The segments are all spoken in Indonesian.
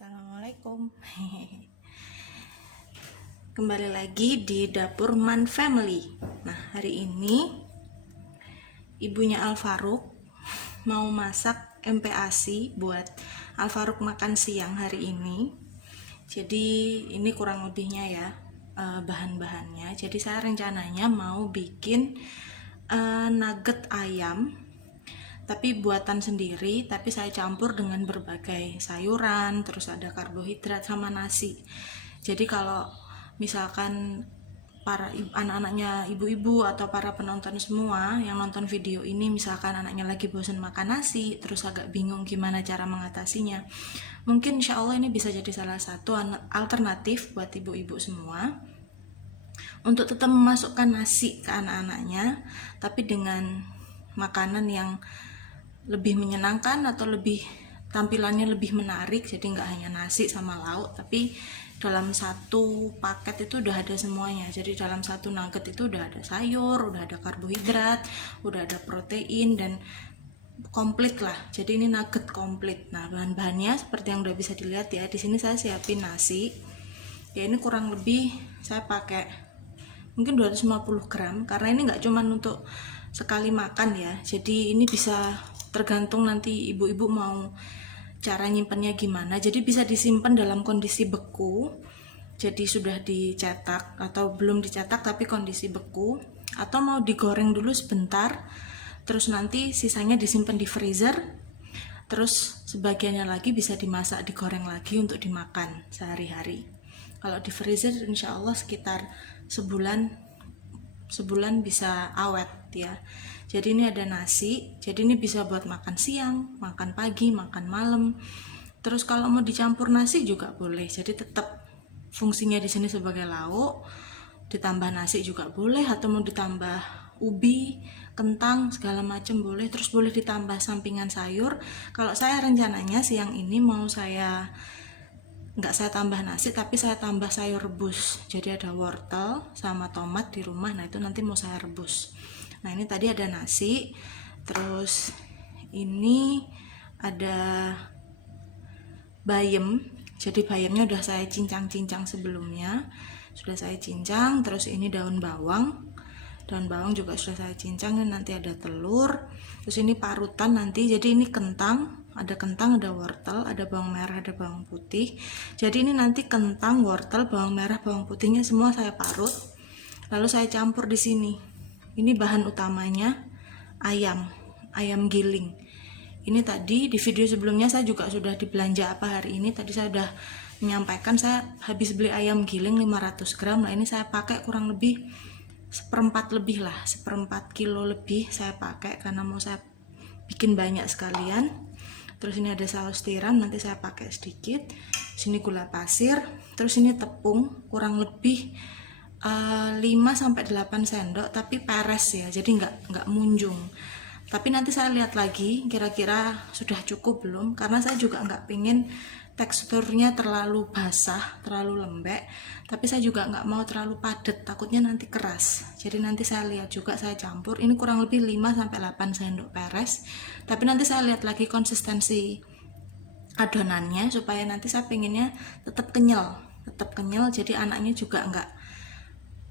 Assalamualaikum. Kembali lagi di Dapur Man Family. Nah, hari ini ibunya Alfaruk mau masak MPASI buat Alfaruk makan siang hari ini. Jadi ini kurang lebihnya ya bahan-bahannya. Jadi saya rencananya mau bikin nugget ayam, tapi buatan sendiri, tapi saya campur dengan berbagai sayuran, terus ada karbohidrat sama nasi. Jadi kalau misalkan para anak-anaknya ibu-ibu atau para penonton semua yang nonton video ini, misalkan anaknya lagi bosan makan nasi terus agak bingung gimana cara mengatasinya, mungkin insya Allah ini bisa jadi salah satu alternatif buat ibu-ibu semua untuk tetap memasukkan nasi ke anak-anaknya, tapi dengan makanan yang lebih menyenangkan atau lebih tampilannya lebih menarik. Jadi nggak hanya nasi sama lauk, tapi dalam satu paket itu udah ada semuanya. Jadi dalam satu nugget itu udah ada sayur, udah ada karbohidrat, udah ada protein, dan komplit lah. Jadi ini nugget komplit. Nah, bahan-bahannya seperti yang udah bisa dilihat ya. Di sini saya siapin nasi. Ya, ini kurang lebih saya pakai mungkin 250 gram, karena ini nggak cuman untuk sekali makan ya. Jadi ini bisa tergantung nanti ibu-ibu mau cara nyimpennya gimana. Jadi bisa disimpan dalam kondisi beku, jadi sudah dicetak atau belum dicetak tapi kondisi beku, atau mau digoreng dulu sebentar terus nanti sisanya disimpan di freezer, terus sebagiannya lagi bisa dimasak digoreng lagi untuk dimakan sehari-hari. Kalau di freezer insya Allah sekitar sebulan bisa awet ya. Jadi ini ada nasi, jadi ini bisa buat makan siang, makan pagi, makan malam. Terus kalau mau dicampur nasi juga boleh. Jadi tetap fungsinya di sini sebagai lauk, ditambah nasi juga boleh, atau mau ditambah ubi, kentang, segala macam boleh. Terus boleh ditambah sampingan sayur. Kalau saya rencananya siang ini mau nggak saya tambah nasi, tapi saya tambah sayur rebus. Jadi ada wortel sama tomat di rumah, nah itu nanti mau saya rebus. Nah ini tadi ada nasi, terus ini ada bayam. Jadi bayamnya udah saya cincang-cincang sebelumnya, sudah saya cincang. Terus ini daun bawang juga sudah saya cincang. Ini nanti ada telur, terus ini parutan nanti. Jadi ini kentang, ada wortel, ada bawang merah, ada bawang putih. Jadi ini nanti kentang, wortel, bawang merah, bawang putihnya semua saya parut, lalu saya campur di sini. Ini bahan utamanya ayam giling. Ini tadi di video sebelumnya saya juga sudah dibelanja apa hari ini. Tadi saya sudah menyampaikan saya habis beli ayam giling 500 gram. Nah ini saya pakai kurang lebih seperempat kilo lebih saya pakai, karena mau saya bikin banyak sekalian. Terus ini ada saus tiram, nanti saya pakai sedikit. Sini gula pasir, terus ini tepung kurang lebih 5-8 sendok, tapi peres ya, jadi nggak munjung. Tapi nanti saya lihat lagi kira-kira sudah cukup belum, karena saya juga nggak pingin teksturnya terlalu basah, terlalu lembek, tapi saya juga nggak mau terlalu padat, takutnya nanti keras. Jadi nanti saya lihat juga, saya campur. Ini kurang lebih 5-8 sendok peres, tapi nanti saya lihat lagi konsistensi adonannya, supaya nanti saya pinginnya tetap kenyal, jadi anaknya juga nggak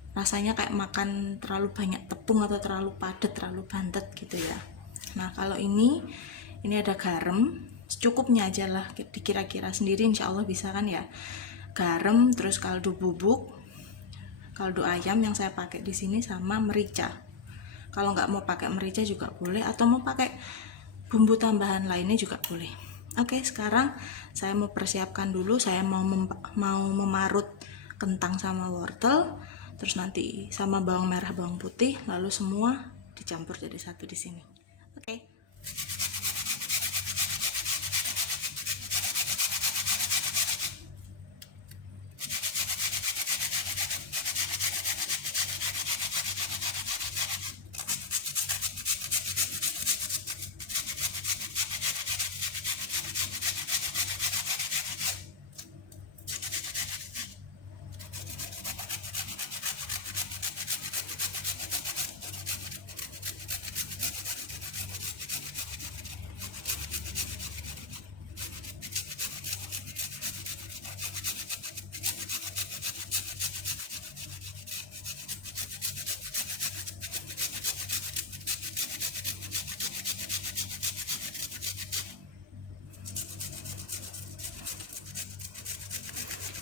rasanya kayak makan terlalu banyak tepung atau terlalu padat, terlalu bantet gitu ya. Nah kalau ini ada garam secukupnya aja lah, dikira-kira sendiri insya Allah bisa kan ya. Garam, terus kaldu bubuk, kaldu ayam yang saya pakai di sini, sama merica. Kalau nggak mau pakai merica juga boleh, atau mau pakai bumbu tambahan lainnya juga boleh. Oke, sekarang saya mau persiapkan dulu. Saya mau memarut kentang sama wortel, terus nanti sama bawang merah, bawang putih, lalu semua dicampur jadi satu di sini. Oke.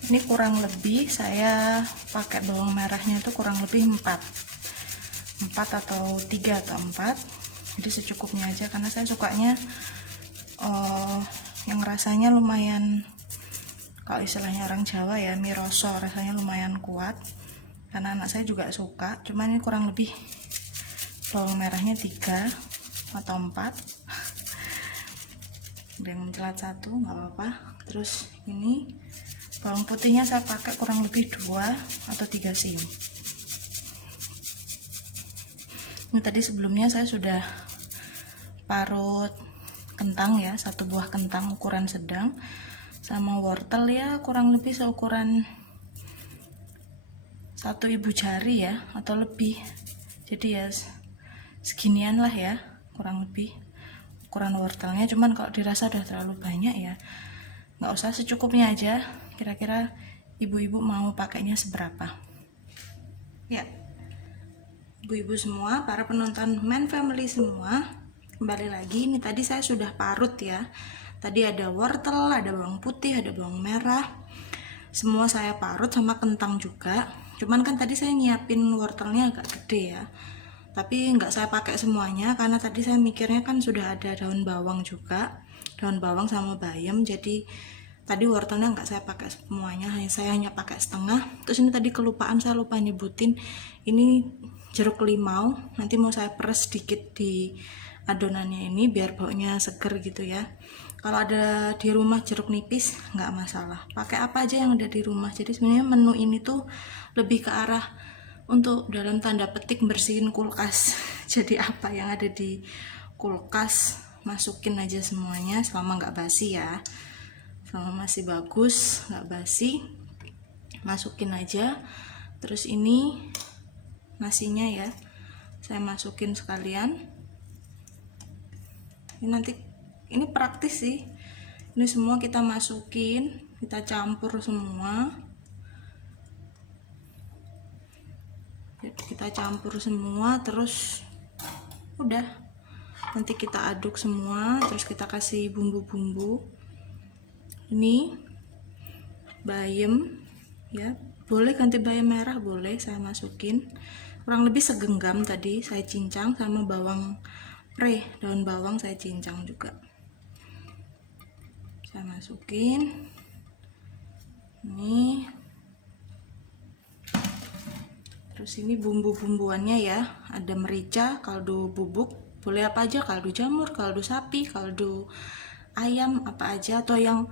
Ini kurang lebih saya pakai bawang merahnya itu kurang lebih 4 atau 3 atau 4, jadi secukupnya aja karena saya sukanya yang rasanya lumayan, kalau istilahnya orang Jawa ya, mie roso, rasanya lumayan kuat karena anak saya juga suka. Cuman ini kurang lebih bawang merahnya 3 atau 4, ada yang mencelat 1 nggak apa-apa. Terus ini bawang putihnya saya pakai kurang lebih 2 atau 3 siung. Ini tadi sebelumnya saya sudah parut kentang ya, 1 buah kentang ukuran sedang, sama wortel ya kurang lebih seukuran 1 ibu jari ya atau lebih, jadi ya seginian lah ya kurang lebih ukuran wortelnya. Cuman kalau dirasa udah terlalu banyak ya nggak usah, secukupnya aja. Kira-kira ibu-ibu mau pakainya seberapa ya. Ibu-ibu semua, para penonton Man Family semua, kembali lagi. Ini tadi saya sudah parut ya, tadi ada wortel, ada bawang putih, ada bawang merah, semua saya parut, sama kentang juga. Cuman kan tadi saya nyiapin wortelnya agak gede ya, tapi nggak saya pakai semuanya karena tadi saya mikirnya kan sudah ada daun bawang juga, daun bawang sama bayam, jadi tadi wortelnya nggak saya pakai semuanya, saya hanya pakai setengah. Terus ini tadi kelupaan, saya lupa nyebutin, ini jeruk limau, nanti mau saya peres sedikit di adonannya ini biar baunya seger gitu ya. Kalau ada di rumah jeruk nipis nggak masalah, pakai apa aja yang ada di rumah. Jadi sebenarnya menu ini tuh lebih ke arah untuk dalam tanda petik bersihin kulkas. Jadi apa yang ada di kulkas masukin aja semuanya, selama nggak basi ya, selama masih bagus nggak basi masukin aja. Terus ini nasinya ya saya masukin sekalian. Ini nanti, ini praktis sih, ini semua kita masukin, kita campur semua, kita campur semua, terus udah nanti kita aduk semua. Terus kita kasih bumbu-bumbu, ini bayam ya, boleh ganti bayam merah, boleh, saya masukin kurang lebih segenggam. Tadi saya cincang, sama bawang pre, daun bawang saya cincang juga, saya masukin ini. Terus ini bumbu-bumbuannya ya, ada merica, kaldu bubuk, boleh apa aja, kaldu jamur, kaldu sapi, kaldu ayam, apa aja, atau yang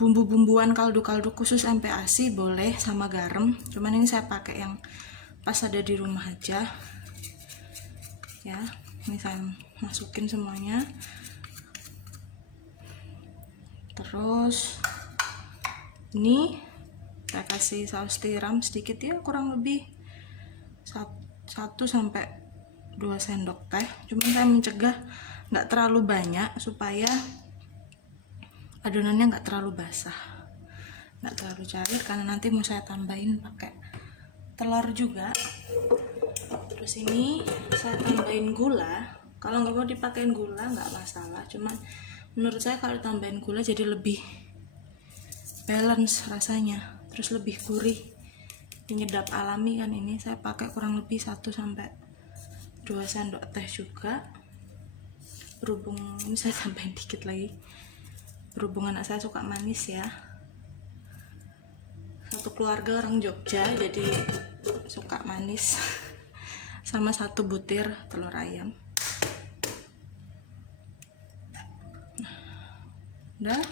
bumbu-bumbuan kaldu-kaldu khusus MPASI boleh, sama garam. Cuman ini saya pakai yang pas ada di rumah aja ya. Ini saya masukin semuanya. Terus ini saya kasih saus tiram sedikit ya, kurang lebih 1 sampai 2 sendok teh. Cuman saya mencegah nggak terlalu banyak supaya adonannya nggak terlalu basah, nggak terlalu cair, karena nanti mau saya tambahin pakai telur juga. Terus ini saya tambahin gula. Kalau nggak mau dipakein gula nggak masalah, cuman menurut saya kalau tambahin gula jadi lebih balance rasanya, terus lebih gurih, penyedap alami kan. Ini saya pakai kurang lebih 1 sampai 2 sendok teh juga, berhubung ini saya tambahin dikit lagi, berhubung anak saya suka manis ya, satu keluarga orang Jogja jadi suka manis. Sama 1 butir telur ayam. Udah.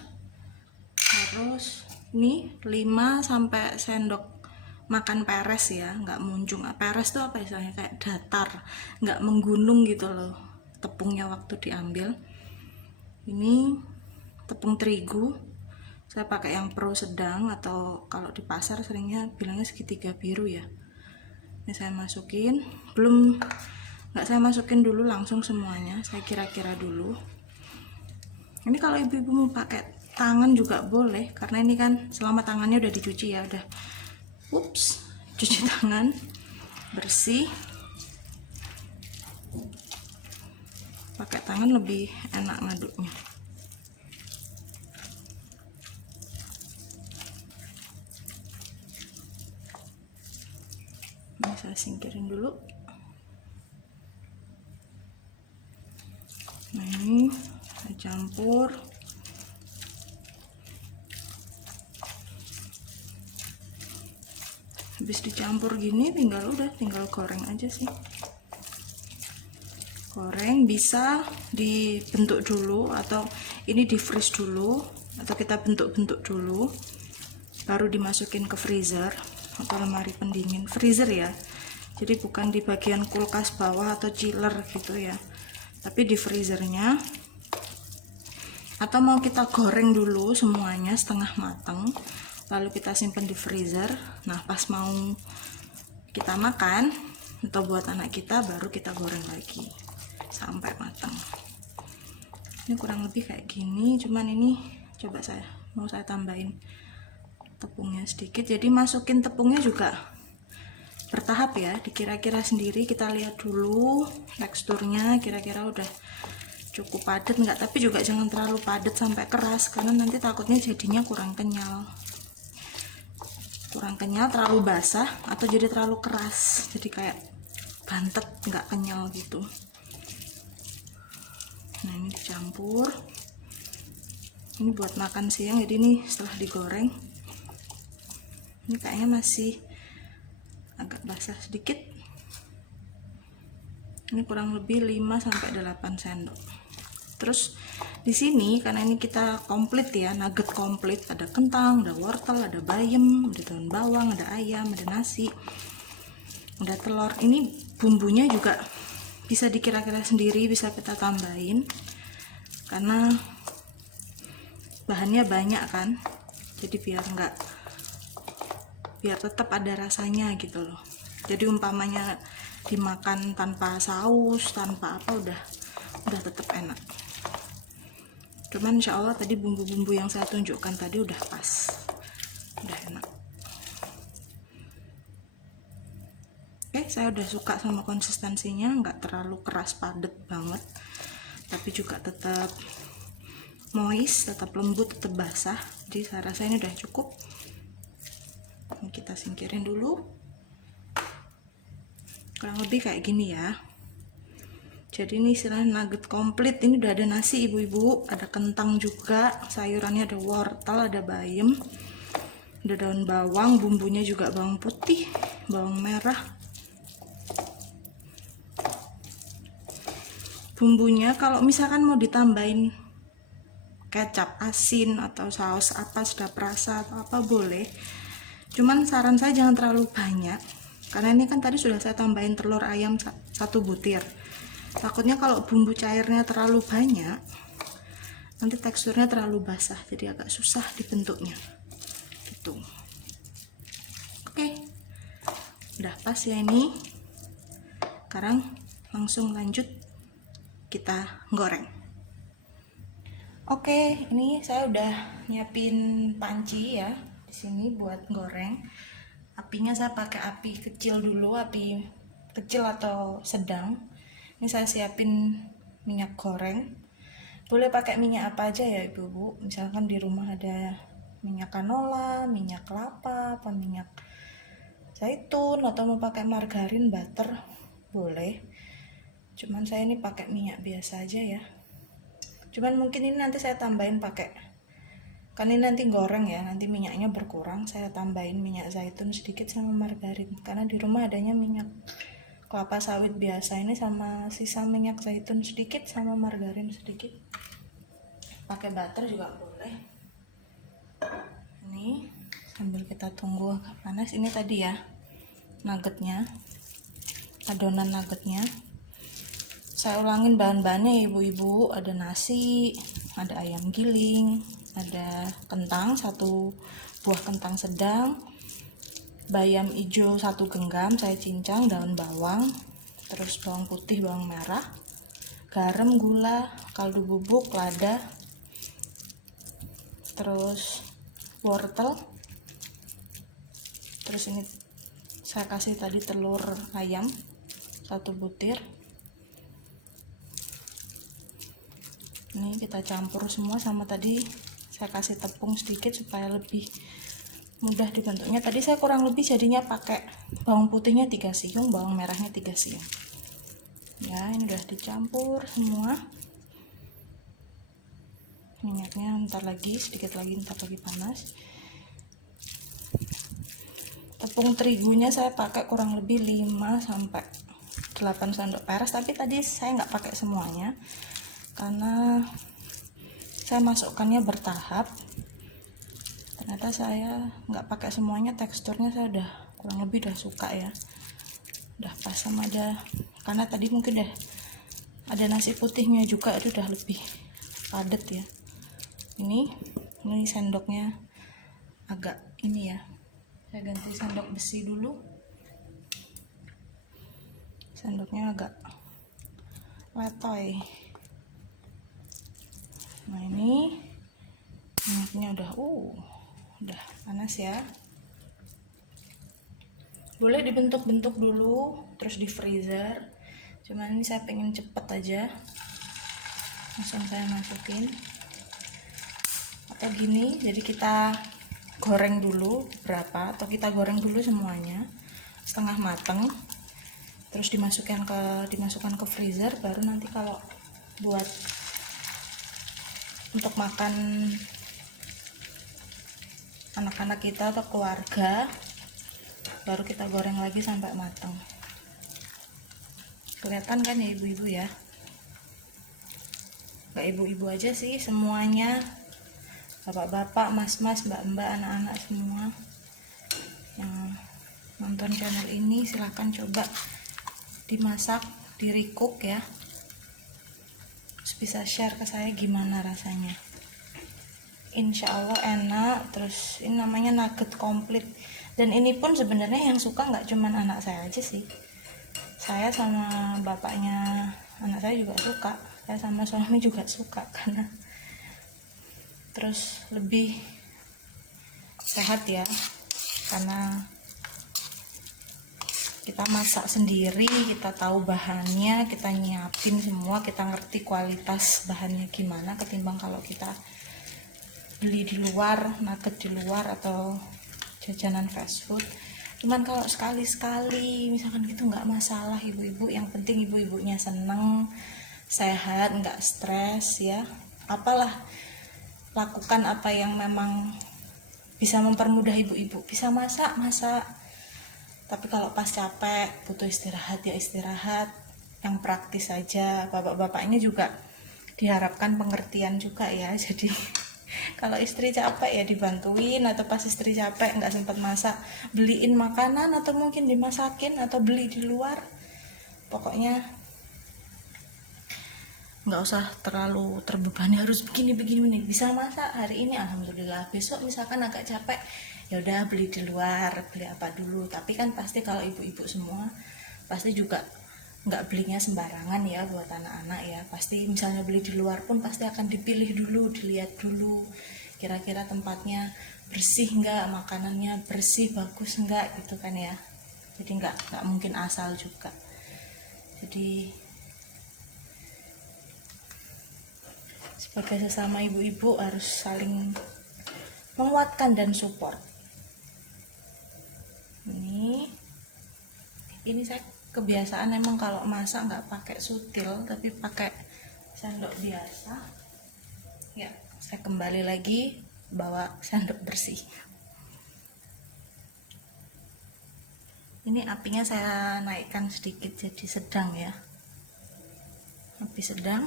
Terus ini 5 sampai sendok makan peres ya, nggak muncung. Peres tuh apa istilahnya, kayak datar, nggak menggunung gitu loh tepungnya waktu diambil. Ini tepung terigu, saya pakai yang pro sedang, atau kalau di pasar seringnya bilangnya segitiga biru ya. Ini saya masukin, nggak saya masukin dulu langsung semuanya, saya kira-kira dulu. Ini kalau ibu-ibu mau pakai tangan juga boleh, karena ini kan selama tangannya udah dicuci ya, udah cuci tangan bersih, pakai tangan lebih enak ngaduknya. saya singkirin dulu. Nah, ini saya campur. Habis dicampur gini tinggal goreng aja sih. Goreng, bisa dibentuk dulu atau ini di freeze dulu, atau kita bentuk-bentuk dulu baru dimasukin ke freezer atau lemari pendingin. Freezer ya, jadi bukan di bagian kulkas bawah atau chiller gitu ya, tapi di freezernya. Atau mau kita goreng dulu semuanya setengah matang lalu kita simpan di freezer. Nah, pas mau kita makan atau buat anak kita baru kita goreng lagi sampai matang. Ini kurang lebih kayak gini, cuman ini coba saya tambahin tepungnya sedikit. Jadi masukin tepungnya juga bertahap ya, dikira-kira sendiri. Kita lihat dulu teksturnya kira-kira udah cukup padat enggak, tapi juga jangan terlalu padat sampai keras karena nanti takutnya jadinya kurang kenyal, terlalu basah atau jadi terlalu keras, jadi kayak bantet nggak kenyal gitu. Nah, ini dicampur, ini buat makan siang. Jadi ini setelah digoreng ini kayaknya masih agak basah sedikit. Ini kurang lebih 5-8 sendok. Terus di sini karena ini kita komplit ya, nugget komplit, ada kentang, ada wortel, ada bayam, ada daun bawang, ada ayam, ada nasi, ada telur. Ini bumbunya juga bisa dikira-kira sendiri, bisa kita tambahin karena bahannya banyak kan, jadi biar tetap ada rasanya gitu loh. Jadi umpamanya dimakan tanpa saus, tanpa apa, udah tetap enak. Cuman insya Allah tadi bumbu-bumbu yang saya tunjukkan tadi udah pas, udah enak. Oke, saya udah suka sama konsistensinya, nggak terlalu keras padat banget, tapi juga tetap moist, tetap lembut, tetap basah. Jadi saya rasa ini udah cukup. Ini kita singkirin dulu. Kurang lebih kayak gini ya. Jadi ini istilahnya nugget komplit. Ini udah ada nasi ibu-ibu, ada kentang juga, sayurannya ada wortel, ada bayam, ada daun bawang, bumbunya juga bawang putih, bawang merah. Bumbunya kalau misalkan mau ditambahin kecap asin atau saus apa, sedap rasa atau apa boleh. Cuman saran saya jangan terlalu banyak, karena ini kan tadi sudah saya tambahin telur ayam 1 butir. Takutnya kalau bumbu cairnya terlalu banyak nanti teksturnya terlalu basah, jadi agak susah dibentuknya gitu. Oke, udah pas ya ini. Sekarang langsung lanjut kita goreng. Oke, ini saya udah nyiapin panci ya di sini buat goreng. Apinya saya pakai api kecil dulu, api kecil atau sedang. Ini saya siapin minyak goreng. Boleh pakai minyak apa aja ya ibu-ibu. Misalkan di rumah ada minyak canola, minyak kelapa, apa minyak zaitun, atau mau pakai margarin, butter, boleh. Cuman saya ini pakai minyak biasa aja ya. Cuman mungkin ini nanti saya tambahin pakai, kan ini nanti goreng ya, nanti minyaknya berkurang, saya tambahin minyak zaitun sedikit sama margarin. Karena di rumah adanya minyak kelapa sawit biasa ini sama sisa minyak zaitun sedikit sama margarin sedikit. Pakai butter juga boleh. Ini sambil kita tunggu agak panas. Ini tadi ya nuggetnya, adonan nuggetnya. Saya ulangin bahan-bahannya ibu-ibu. Ada nasi, ada ayam giling, ada kentang 1 buah kentang sedang, bayam hijau 1 genggam saya cincang, daun bawang, terus bawang putih, bawang merah, garam, gula, kaldu bubuk, lada, terus wortel. Terus ini saya kasih tadi telur ayam 1 butir. Ini kita campur semua sama tadi saya kasih tepung sedikit supaya lebih mudah dibentuknya. Tadi saya kurang lebih jadinya pakai bawang putihnya 3 siung, bawang merahnya 3 siung ya. Ini udah dicampur semua. Minyaknya ntar lagi panas. Tepung terigunya saya pakai kurang lebih 5 sampai 8 sendok peras, tapi tadi saya nggak pakai semuanya karena saya masukkannya bertahap. Ternyata saya nggak pakai semuanya, teksturnya saya udah kurang lebih udah suka ya, udah pas sama ada, karena tadi mungkin udah ada nasi putihnya juga, itu udah lebih padat ya. Ini sendoknya agak ini ya, saya ganti sendok besi dulu, sendoknya agak letoy. Nah ini minyaknya udah panas ya. Boleh dibentuk-bentuk dulu terus di freezer, cuman ini saya pengen cepet aja, langsung saya masukin. Atau gini, jadi kita goreng dulu berapa, atau kita goreng dulu semuanya setengah mateng, terus dimasukkan ke freezer, baru nanti kalau buat untuk makan anak-anak kita atau keluarga, baru kita goreng lagi sampai matang. Kelihatan kan ya ibu-ibu ya, nggak ibu-ibu aja sih, semuanya, bapak-bapak, mas-mas, mbak-mbak, anak-anak semua yang nonton channel ini silahkan coba dimasak, di recook ya, terus bisa share ke saya gimana rasanya. Insya Allah enak. Terus ini namanya nugget komplit, dan ini pun sebenarnya yang suka nggak cuman anak saya aja sih, saya sama bapaknya anak saya juga suka, saya sama suami juga suka, karena terus lebih sehat ya, karena kita masak sendiri, kita tahu bahannya, kita nyiapin semua, kita ngerti kualitas bahannya gimana, ketimbang kalau kita beli di luar, nugget di luar atau jajanan fast food. Cuman kalau sekali-sekali misalkan gitu nggak masalah ibu-ibu, yang penting ibu-ibunya seneng, sehat, nggak stres ya. Apalah, lakukan apa yang memang bisa mempermudah ibu-ibu. Bisa masak, tapi kalau pas capek butuh istirahat ya istirahat, yang praktis saja. Bapak-bapaknya juga diharapkan pengertian juga ya, jadi kalau istri capek ya dibantuin, atau pas istri capek nggak sempat masak, beliin makanan atau mungkin dimasakin atau beli di luar. Pokoknya nggak usah terlalu terbebani harus begini nih, bisa masak hari ini alhamdulillah, besok misalkan agak capek ya udah beli di luar, beli apa dulu. Tapi kan pasti kalau ibu-ibu semua pasti juga nggak belinya sembarangan ya buat anak-anak ya, pasti misalnya beli di luar pun pasti akan dipilih dulu, dilihat dulu kira-kira tempatnya bersih nggak, makanannya bersih, bagus nggak gitu kan ya. Jadi nggak mungkin asal juga. Jadi sebagai sesama ibu-ibu harus saling menguatkan dan support. Ini saya kebiasaan emang kalau masak nggak pakai sutil, tapi pakai sendok biasa ya. Saya kembali lagi bawa sendok bersih. Ini apinya saya naikkan sedikit jadi sedang ya, api sedang.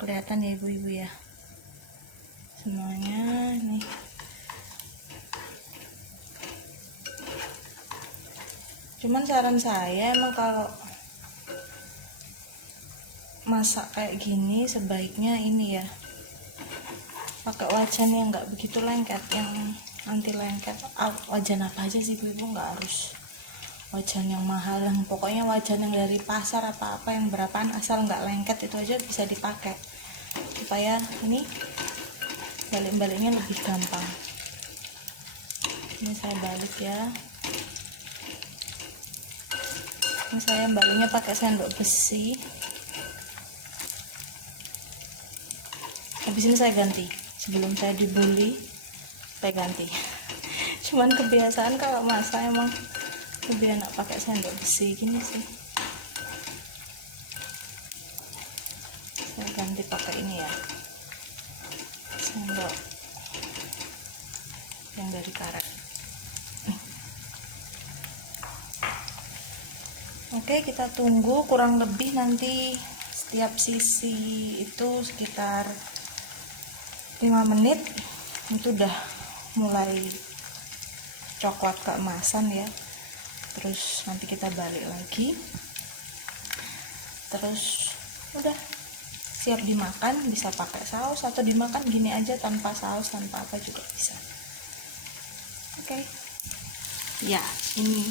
Kelihatan ya ibu-ibu ya semuanya nih. Cuman saran saya emang kalau masak kayak gini sebaiknya ini ya pakai wajan yang nggak begitu lengket, yang anti lengket. Wajan apa aja sih ibu-ibu, nggak harus wajan yang mahal, yang pokoknya wajan yang dari pasar apa-apa yang berapaan asal nggak lengket, itu aja bisa dipakai supaya ini balik-baliknya lebih gampang. Ini saya balik ya, ini saya baliknya pakai sendok besi. Habis ini saya ganti sebelum saya dibully saya ganti. Cuman kebiasaan kalau masak emang lebih enak pakai sendok besi gini sih. Saya ganti pakai ini ya, sendok yang dari karet. Oke, kita tunggu kurang lebih nanti setiap sisi itu sekitar 5 menit. Itu udah mulai coklat keemasan ya. Terus nanti kita balik lagi. Terus udah siap dimakan, bisa pakai saus atau dimakan gini aja tanpa saus, tanpa apa juga bisa. Oke. Ya, ini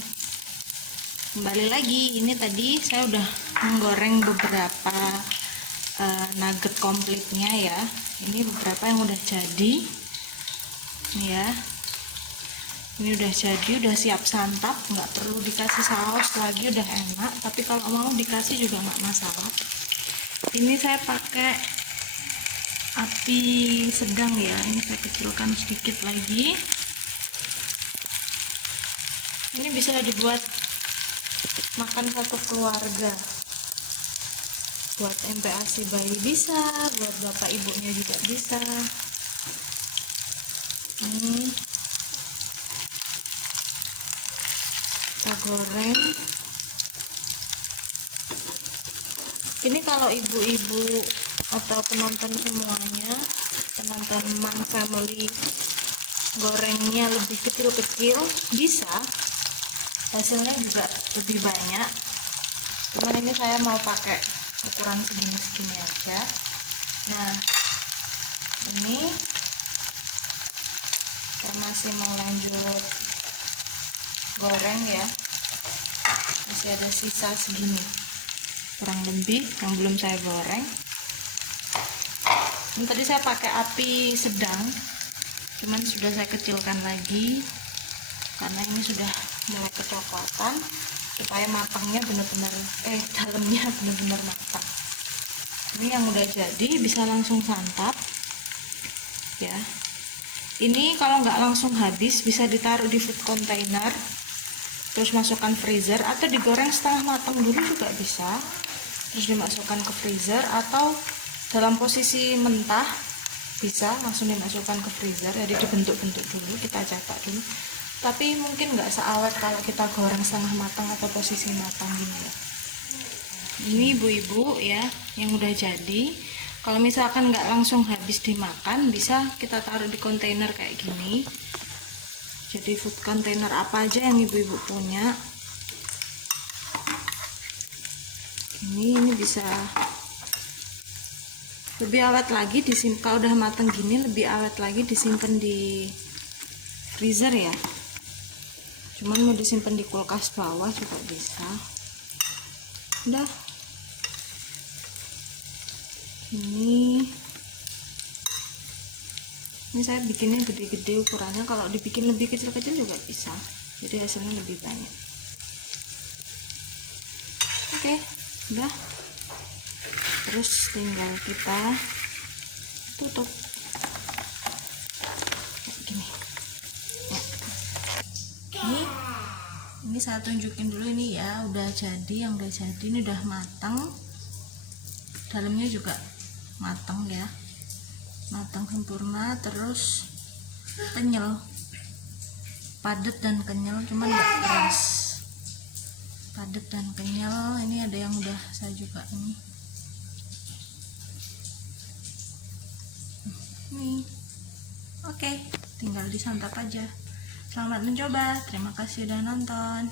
kembali lagi, ini tadi saya udah menggoreng beberapa nugget komplitnya ya. Ini beberapa yang udah jadi nih ya. Ini udah jadi, udah siap santap, nggak perlu dikasih saus lagi, udah enak. Tapi kalau mau dikasih juga nggak masalah. Ini saya pakai api sedang ya, ini saya kecilkan sedikit lagi. Ini bisa dibuat makan satu keluarga, buat MPASI bayi bisa, buat bapak ibunya juga bisa. Ini kita goreng. Ini kalau ibu-ibu atau penonton semuanya, penonton Man Family, gorengnya lebih kecil-kecil bisa, hasilnya juga lebih banyak. Cuman ini saya mau pakai ukuran segini-segini aja. Nah, ini saya masih mau lanjut goreng ya, masih ada sisa segini kurang lebih yang belum saya goreng. Ini tadi saya pakai api sedang, cuman sudah saya kecilkan lagi karena ini sudah mulai kecoklatan, supaya matangnya benar-benar dalamnya benar-benar matang. Ini yang udah jadi, bisa langsung santap ya. Ini kalau nggak langsung habis bisa ditaruh di food container, terus masukkan freezer, atau digoreng setengah matang dulu juga bisa, terus dimasukkan ke freezer, atau dalam posisi mentah bisa langsung dimasukkan ke freezer. Jadi dibentuk-bentuk dulu, kita cetak dulu. Tapi mungkin nggak seawet kalau kita goreng setengah matang atau posisi matang gini ya. Ini ibu-ibu ya yang udah jadi. Kalau misalkan nggak langsung habis dimakan, bisa kita taruh di kontainer kayak gini. Jadi food container apa aja yang ibu-ibu punya. Ini bisa lebih awet lagi disimpan. Kalau udah matang gini lebih awet lagi disimpan di freezer ya. Cuman mau disimpan di kulkas bawah juga bisa. Udah. Ini saya bikinnya gede-gede ukurannya. Kalau dibikin lebih kecil-kecil juga bisa. Jadi hasilnya lebih banyak. Oke, udah. Terus tinggal kita tutup kayak gini ya. Ini saya tunjukin dulu ini ya, udah jadi. Yang udah jadi ini udah matang, dalamnya juga matang ya, matang sempurna, terus kenyal, padat dan kenyal, cuman nggak keras, padat dan kenyal. Ini ada yang udah saya juga ini. Oke, tinggal disantap aja. Selamat mencoba, terima kasih udah nonton.